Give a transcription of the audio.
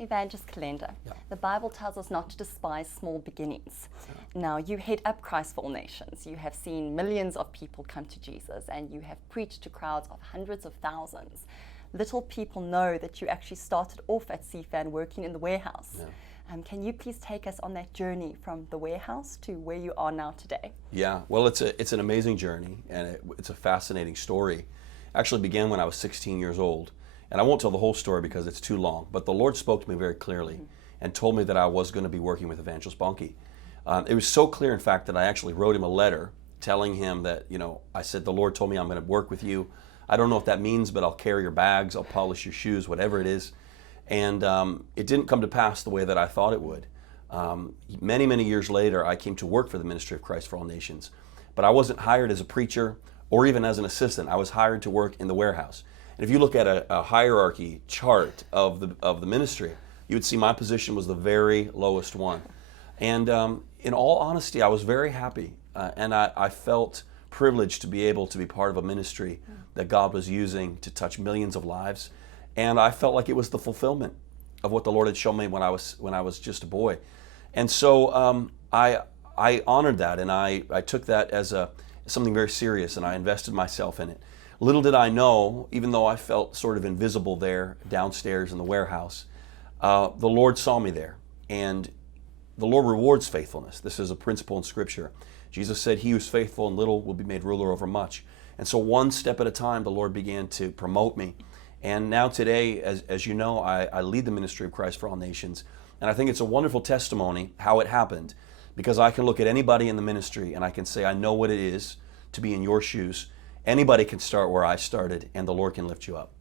Evangelist Kolenda, Yeah. the Bible tells us not to despise small beginnings. Now, you head up Christ for All Nations. You have seen millions of people come to Jesus, and you have preached to crowds of hundreds of thousands. Little people know that you actually started off at CFAN working in the warehouse. Yeah. Can you please take us on that journey from the warehouse to where you are now today? Yeah, well, it's an amazing journey, and it's a fascinating story. Actually began when I was 16 years old. And I won't tell the whole story because it's too long, but the Lord spoke to me very clearly and told me that I was going to be working with Evangelist Bonnke. It was so clear, in fact, that I actually wrote him a letter telling him that, I said, the Lord told me I'm going to work with you. I don't know what that means, but I'll carry your bags, I'll polish your shoes, whatever it is. And it didn't come to pass the way that I thought it would. Many, many years later, I came to work for the ministry of Christ for All Nations. But I wasn't hired as a preacher or even as an assistant. I was hired to work in the warehouse. And if you look at a hierarchy chart of the ministry, you would see my position was the very lowest one. And in all honesty, I was very happy. And I felt privileged to be able to be part of a ministry that God was using to touch millions of lives. And I felt like it was the fulfillment of what the Lord had shown me when I was just a boy. And so I honored that, and I took that as something very serious, and I invested myself in it. Little did I know, even though I felt sort of invisible there downstairs in the warehouse, the Lord saw me there. And the Lord rewards faithfulness. This is a principle in Scripture. Jesus said, "He who's faithful in little will be made ruler over much." And so one step at a time, the Lord began to promote me. And now today, as you know, I lead the ministry of Christ for All Nations. And I think it's a wonderful testimony how it happened, because I can look at anybody in the ministry and I can say, I know what it is to be in your shoes. Anybody can start where I started, and the Lord can lift you up.